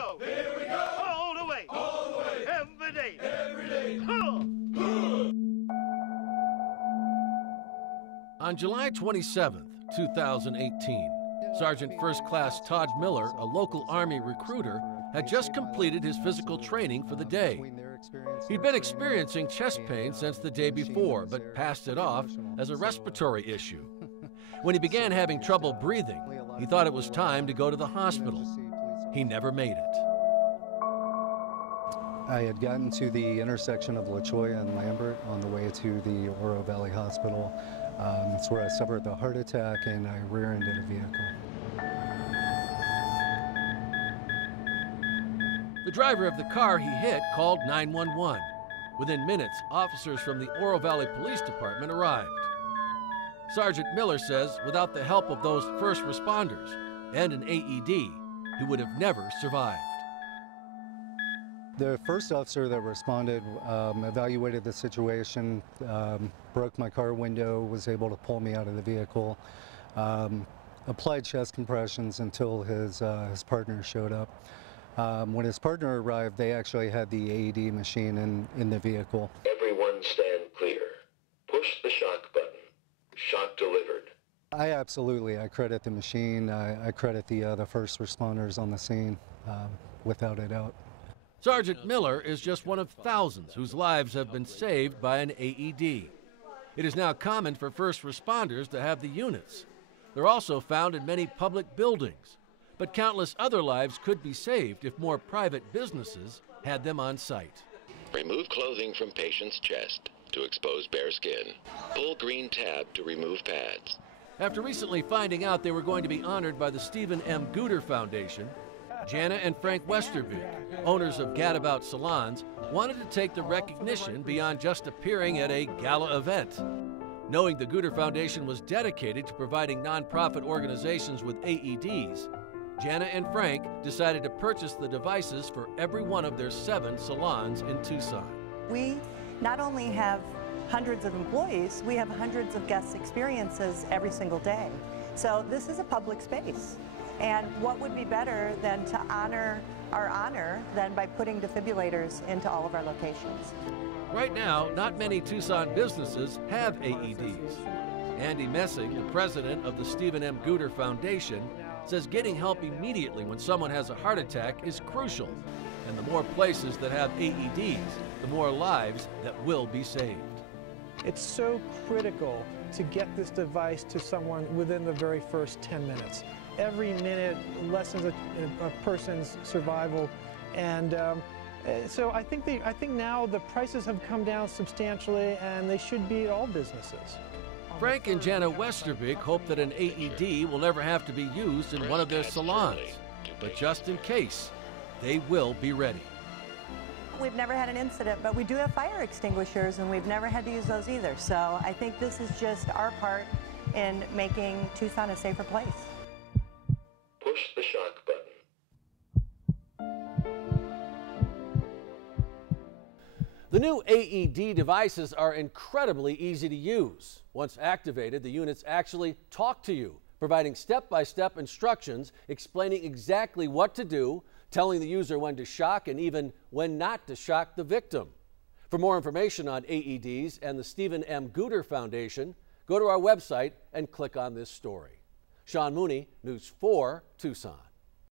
go. Here we go. All the way. All the way. Every day. Every day. On July 27th, 2018, Sergeant First Class Todd Miller, a local Army recruiter, had just completed his physical training for the day. He'd been experiencing chest pain since the day before, but passed it off as a respiratory issue. When he began having trouble breathing, he thought it was time to go to the hospital. He never made it. I had gotten to the intersection of La Cholla and Lambert on the way to the Oro Valley Hospital. It's where I suffered the heart attack and I rear-ended a vehicle. The driver of the car he hit called 911. Within minutes, officers from the Oro Valley Police Department arrived. Sergeant Miller says without the help of those first responders and an AED, he would have never survived. The first officer that responded evaluated the situation, broke my car window, was able to pull me out of the vehicle, applied chest compressions until his partner showed up. When his partner arrived, they actually had the AED machine in the vehicle. Everyone stand clear. Push the shock button. Shock delivered. I credit the machine. I credit the first responders on the scene, without a doubt. Sergeant Miller is just one of thousands whose lives have been saved by an AED. It is now common for first responders to have the units. They're also found in many public buildings, but countless other lives could be saved if more private businesses had them on site. Remove clothing from patient's chest to expose bare skin. Pull green tab to remove pads. After recently finding out they were going to be honored by the Stephen M. Guter Foundation, Jana and Frank Westerbeek, owners of Gadabout Salons, wanted to take the recognition beyond just appearing at a gala event. Knowing the Guter Foundation was dedicated to providing nonprofit organizations with AEDs, Jana and Frank decided to purchase the devices for every one of their 7 salons in Tucson. We not only have hundreds of employees, we have hundreds of guest experiences every single day. So this is a public space. And what would be better than to honor our honor than by putting defibrillators into all of our locations? Right now, not many Tucson businesses have AEDs. Andy Messing, the president of the Stephen M. Guter Foundation, says getting help immediately when someone has a heart attack is crucial. And the more places that have AEDs, the more lives that will be saved. It's so critical to get this device to someone within the very first 10 minutes. Every minute lessens a person's survival, and so I think now the prices have come down substantially, and they should be at all businesses. Frank and Jana Westerbeek hope that an AED will never have to be used in one of their salons, but just in case, they will be ready. We've never had an incident, but we do have fire extinguishers, and we've never had to use those either. So I think this is just our part in making Tucson a safer place. Push the shock button. The new AED devices are incredibly easy to use. Once activated, the units actually talk to you, providing step-by-step instructions explaining exactly what to do, telling the user when to shock and even when not to shock the victim. For more information on AEDs and the Stephen M. Guter Foundation, go to our website and click on this story. Sean Mooney, News 4, Tucson.